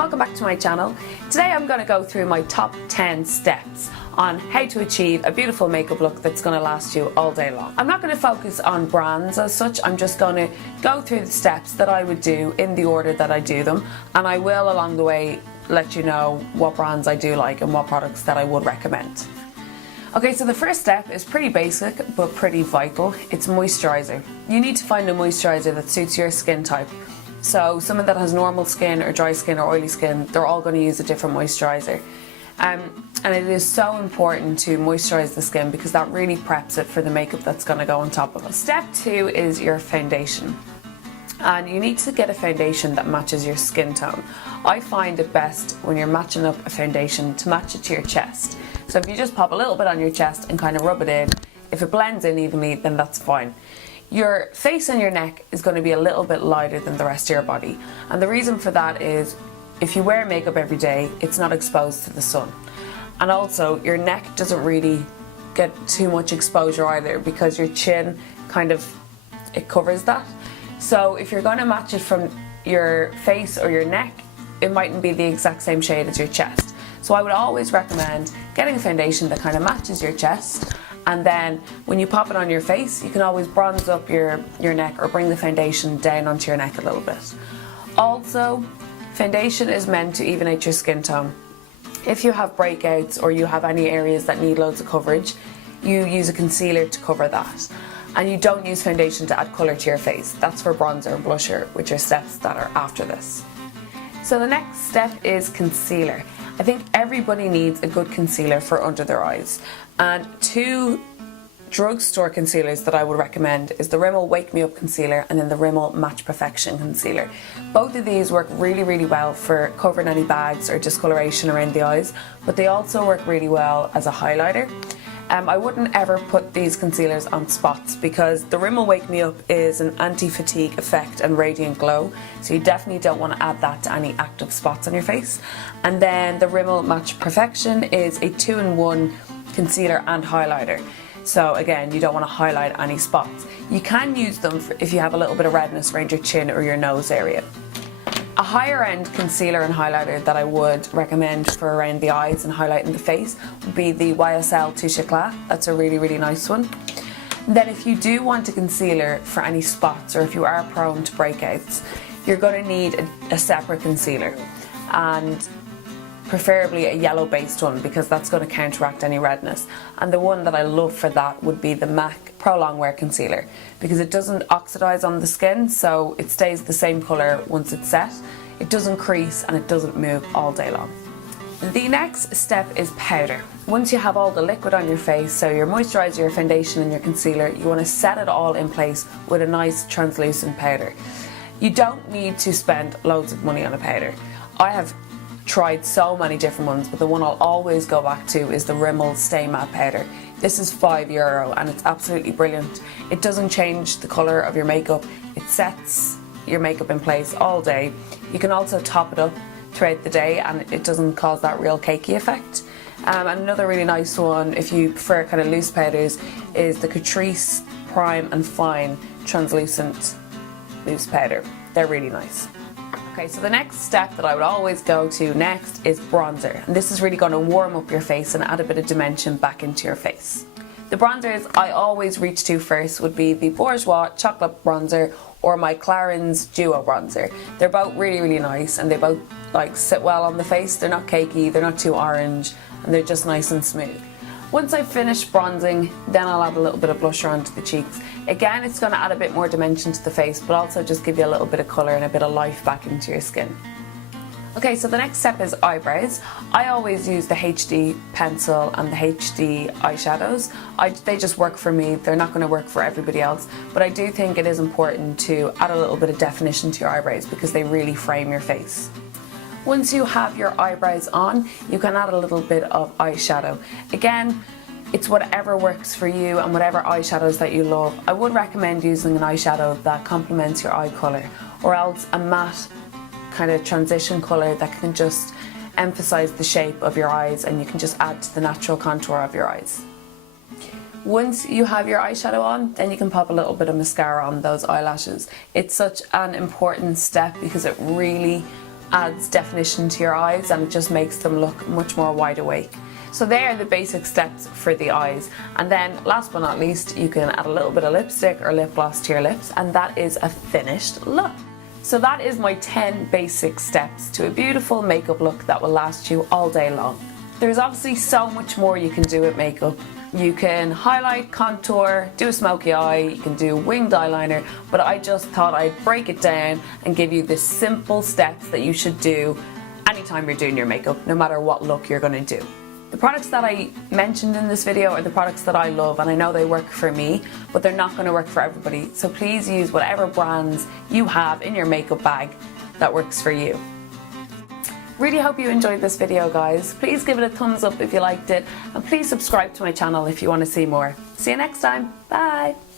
welcome back to my channel. Today I'm going to go through my top 10 steps on how to achieve a beautiful makeup look that's going to last you all day long. I'm not going to focus on brands as such, I'm just going to go through the steps that I would do in the order that I do them, and I will along the way let you know what brands I do like and what products that I would recommend. Okay, so the first step is pretty basic but pretty vital. It's moisturizer. You need to find a moisturizer that suits your skin type. So someone that has normal skin or dry skin or oily skin, they're all going to use a different moisturizer. And it is so important to moisturize the skin because that really preps it for the makeup that's going to go on top of it. Step 2 is your foundation. And you need to get a foundation that matches your skin tone. I find it best when you're matching up a foundation to match it to your chest. So if you just pop a little bit on your chest and kind of rub it in, if it blends in evenly, then that's fine. Your face and your neck is going to be a little bit lighter than the rest of your body, and the reason for that is if you wear makeup every day, it's not exposed to the sun, and also your neck doesn't really get too much exposure either because your chin it covers that. So if you're going to match it from your face or your neck, it mightn't be the exact same shade as your chest. So I would always recommend getting a foundation that kind of matches your chest. And then when you pop it on your face, you can always bronze up your neck or bring the foundation down onto your neck a little bit. Also, foundation is meant to even out your skin tone. If you have breakouts or you have any areas that need loads of coverage, you use a concealer to cover that. And you don't use foundation to add colour to your face. That's for bronzer and blusher, which are steps that are after this. So the next step is concealer. I think everybody needs a good concealer for under their eyes. And 2 drugstore concealers that I would recommend is the Rimmel Wake Me Up Concealer and then the Rimmel Match Perfection Concealer. Both of these work really, really well for covering any bags or discoloration around the eyes, but they also work really well as a highlighter. I wouldn't ever put these concealers on spots because the Rimmel Wake Me Up is an anti-fatigue effect and radiant glow, so you definitely don't want to add that to any active spots on your face. And then the Rimmel Match Perfection is a 2-in-1 concealer and highlighter. So again, you don't want to highlight any spots. You can use them if you have a little bit of redness around your chin or your nose area. A higher end concealer and highlighter that I would recommend for around the eyes and highlighting the face would be the YSL Touche Eclat. That's a really, really nice one. Then if you do want a concealer for any spots or if you are prone to breakouts, you're going to need a separate concealer, and preferably a yellow based one because that's going to counteract any redness. And the one that I love for that would be the MAC Pro Longwear Concealer because it doesn't oxidize on the skin, so it stays the same colour once it's set. It doesn't crease and it doesn't move all day long. The next step is powder. Once you have all the liquid on your face, so your moisturiser, your foundation and your concealer, you want to set it all in place with a nice translucent powder. You don't need to spend loads of money on a powder. I have tried so many different ones, but the one I'll always go back to is the Rimmel Stay Matte Powder. This is €5 and it's absolutely brilliant. It doesn't change the colour of your makeup, it sets your makeup in place all day. You can also top it up throughout the day and it doesn't cause that real cakey effect. And another really nice one, if you prefer kind of loose powders, is the Catrice Prime and Fine Translucent Loose Powder. They're really nice. Okay, so the next step that I would always go to next is bronzer, and this is really going to warm up your face and add a bit of dimension back into your face. The bronzers I always reach to first would be the Bourjois Chocolate Bronzer or my Clarins Duo Bronzer. They're both really, really nice and they both sit well on the face. They're not cakey, they're not too orange, and they're just nice and smooth. Once I've finished bronzing, then I'll add a little bit of blusher onto the cheeks. Again, it's going to add a bit more dimension to the face, but also just give you a little bit of colour and a bit of life back into your skin. Okay, so the next step is eyebrows. I always use the HD pencil and the HD eyeshadows. They just work for me. They're not going to work for everybody else, but I do think it is important to add a little bit of definition to your eyebrows because they really frame your face. Once you have your eyebrows on, you can add a little bit of eyeshadow. Again, it's whatever works for you and whatever eyeshadows that you love. I would recommend using an eyeshadow that complements your eye colour, or else a matte kind of transition colour that can just emphasise the shape of your eyes and you can just add to the natural contour of your eyes. Once you have your eyeshadow on, then you can pop a little bit of mascara on those eyelashes. It's such an important step because it really adds definition to your eyes and it just makes them look much more wide awake. So they are the basic steps for the eyes. And then last but not least, you can add a little bit of lipstick or lip gloss to your lips and that is a finished look. So that is my 10 basic steps to a beautiful makeup look that will last you all day long. There's obviously so much more you can do with makeup. You can highlight, contour, do a smoky eye, you can do winged eyeliner, but I just thought I'd break it down and give you the simple steps that you should do anytime you're doing your makeup, no matter what look you're going to do. The products that I mentioned in this video are the products that I love and I know they work for me, but they're not going to work for everybody. So please use whatever brands you have in your makeup bag that works for you. Really hope you enjoyed this video, guys. Please give it a thumbs up if you liked it and please subscribe to my channel if you want to see more. See you next time. Bye!